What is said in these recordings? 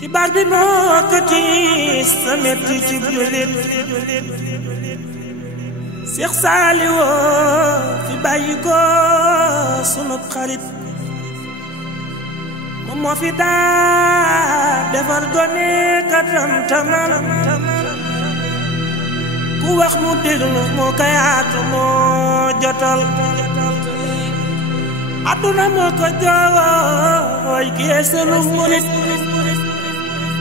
xibaar bi moo ko tiis sa metti ci jullit Seex Saaliw fi bàyyi ko sunu xarit moom moo fi daa defar gone katam tamal ku wax mu déglu moo ko yaatu moo jotal àdduna moo ko jooy geesalu murit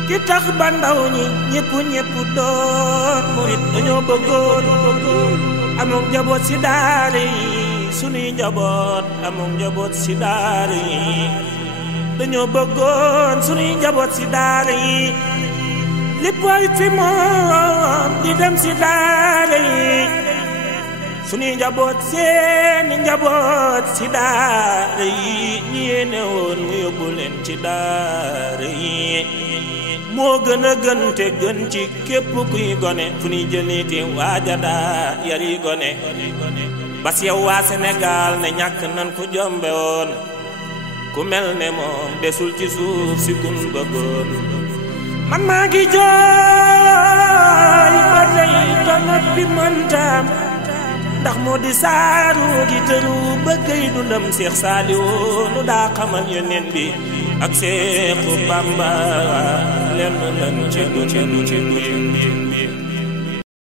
ki tax ba ndaw ñi ñépp doon murit dañoo bëggoon amul njaboot si daara yi sunuy njaboot amul njaboot si daara yi dañoo bëggoon sunuy njaboot si daara yi lépp waay fi moom di dem si daara yi sunuy njaboot seeni njaboot si daara yi ñi yéene woon mu yóbbu leen ci daara yi moo gën a gën te gën ci képp kuy gone fu ñuy jëleeti waaja daa yari gone bas yow waa Sénégal ne ñàkk nan ku jombe woon ku mel ne moom desul ci suuf si kun bëggoon man maa ngi jooy ba tey tonot bi mëntaam ndax moo di saaru gi tëru ba kay dundam Seex Saaliw nu daa xamal yoneen bi ak Seexu Bamba lenn lan ci du ci